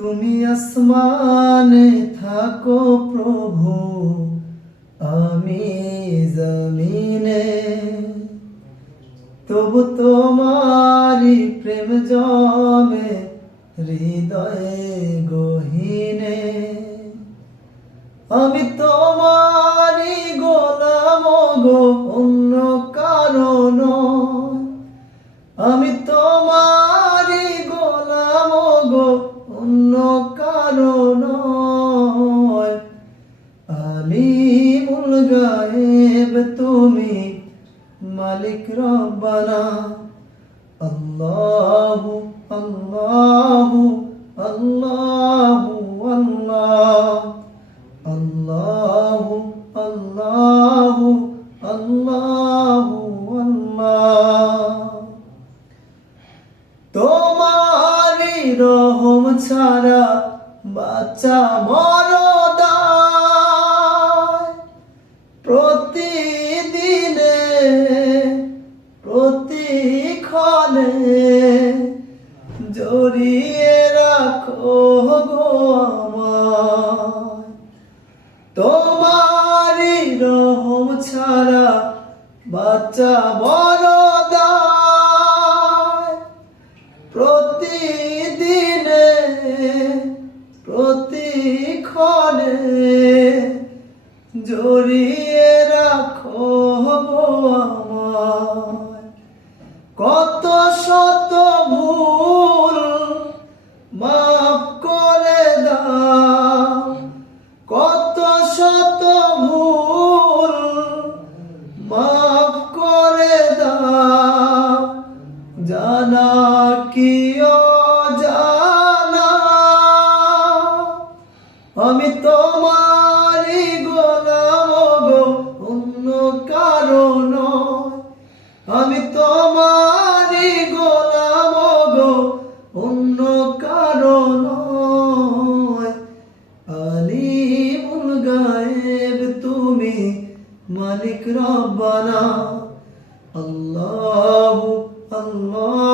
তুমি আসমানে থাকো প্রভু, আমি জমিনে, তবু তোমারি প্রেম জমে হৃদয়ে গহীনে। আমি তোমারি গোলাম গো, অন্য কারো নয়। আমি তোমারি গোলাম গো, অন্য কারো নয়। আলিমুল গায়েব তুমি, মালিক রব্বানা। আল্লাহু আল্লাহু আল্লাহু আল্লাহ, আল্লাহু আল্লাহু আল্লাহু আল্লাহ। তোমারি রহম ছাড়া বাচ্চা মরদায়, প্রতিদিনে প্রতিক্ষণে জড়িয়ে রাখো গো আমায়। তোমারি রহম ছাড়া বাচ্চা মরদায়, প্রতিদিনে প্রতিক্ষণে জড়িয়ে রাখো গো আমায়। কত শত ভুল মাফ করে দাও, কত শত ভুল মাফ করে দাও, জানা কি অজানা। আমি তোমারি গোলাম গো, অন্য কারো নয়। আমি তোমারি গোলাম গো, অন্য কারো নয়। আলিমুল গায়েব তুমি, মালিক রব্বানা। আল্লাহু আল্লাহ